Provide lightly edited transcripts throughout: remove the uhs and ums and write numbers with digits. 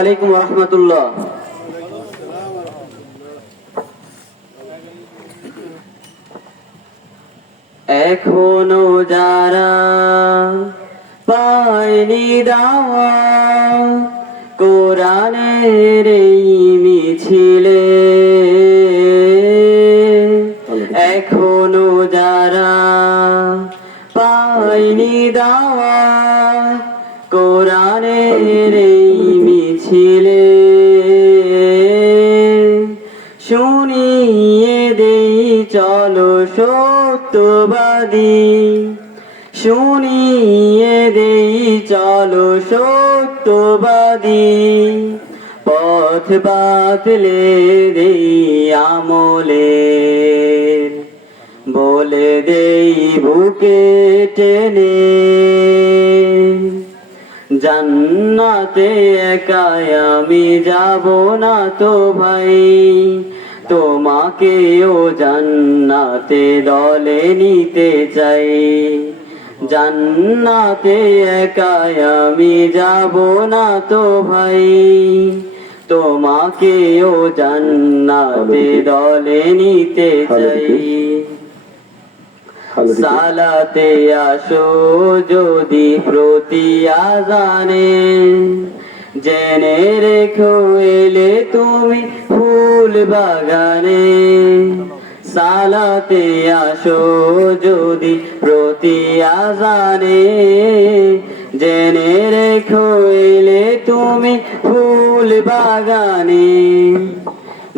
আলাইকুম রহমতুল্লাহ। এখনো যারা পায়নি দাওয়া কোরআনের এই মিছিলে, এখনো যারা পায়নি দাওয়া কোরআনের এই মিছিলে, শুনিয়ে দেই চলো সত্যবাদী, শুনিয়ে দেই চলো সত্যবাদী, পথ বাতলে দেই আমলের, বলে দেই বুকে টেনে জান্নাতে একাই আমি যাব না তো ভাই, তোমাকেও জান্নাতে দলে নিতে চাই। জান্নাতে একাই আমি যাব না তো ভাই, তোমাকেও জান্নাতে দলে নিতে চাই। সালাতে আসো যদি প্রতি আযানে, জেনে রেখো এলে তুমি ফুল বাগানে। সালাতে আসো যদি প্রতি আযানে, জেনে রেখো এলে তুমি ফুল বাগানে।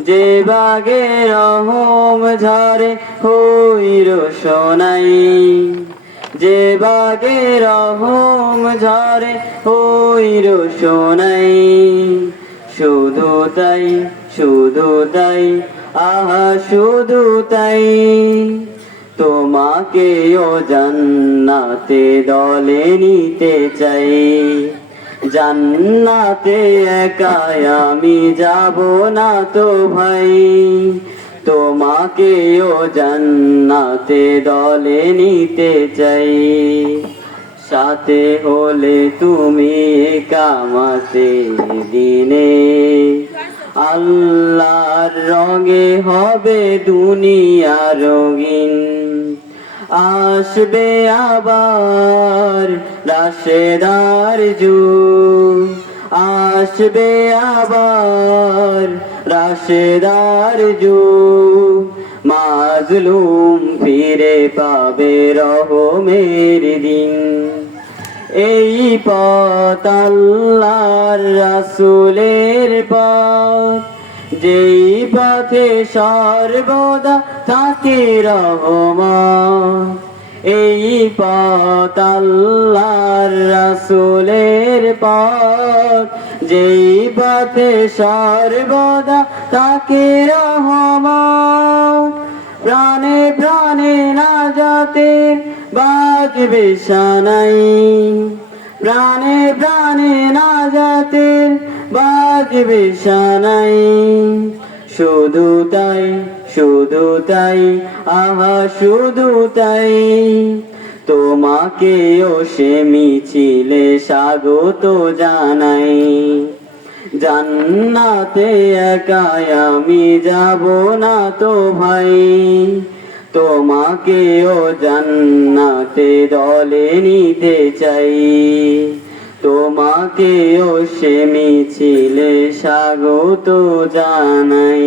যে বাগে রহম ঝরে হই রোশনাই, যে বাগে রহম ঝরে হই রোশনাই। শুধু তাই, শুধু তাই, আহা শুধু তাই, তোমাকেও জান্নাতে দলে নিতে চাই। জান্নাতে একাই আমি যাব না তো ভাই, তোমাকেও জান্নাতে দলে নিতে চাই। সাথে হলে তুমি কামাতে দিনে, আল্লাহর রঙে হবে দুনিয়া রঙিন। আসবে আবার রাশেদার যুগ, আসবে আবার রাশেদার যুগ। মাজলুম ফিরে পাবে রহমের দিন। এই পথ আল্লাহর রাসূলের পথ, যেই পথে সর্বদা থাকে রহমত। এই পথ আল্লাহর রাসূলের পথ, যেই পথে সর্বদা থাকে রহমত। প্রাণে প্রাণে নাজাতের বাজবে সানাই, প্রাণে প্রাণে নাজাতের বাজবে সানাই। শুধু তাই, শুধু তাই, আহা শুধু তাই, তোমাকেও সে মিছিলে স্বাগত জানাই। জান্নাতে একাই আমি যাব না তো ভাই, তোমাকেও জান্নাতে দলে নিতে চাই। তোমাকেও সে মিছিলে স্বাগত জানাই।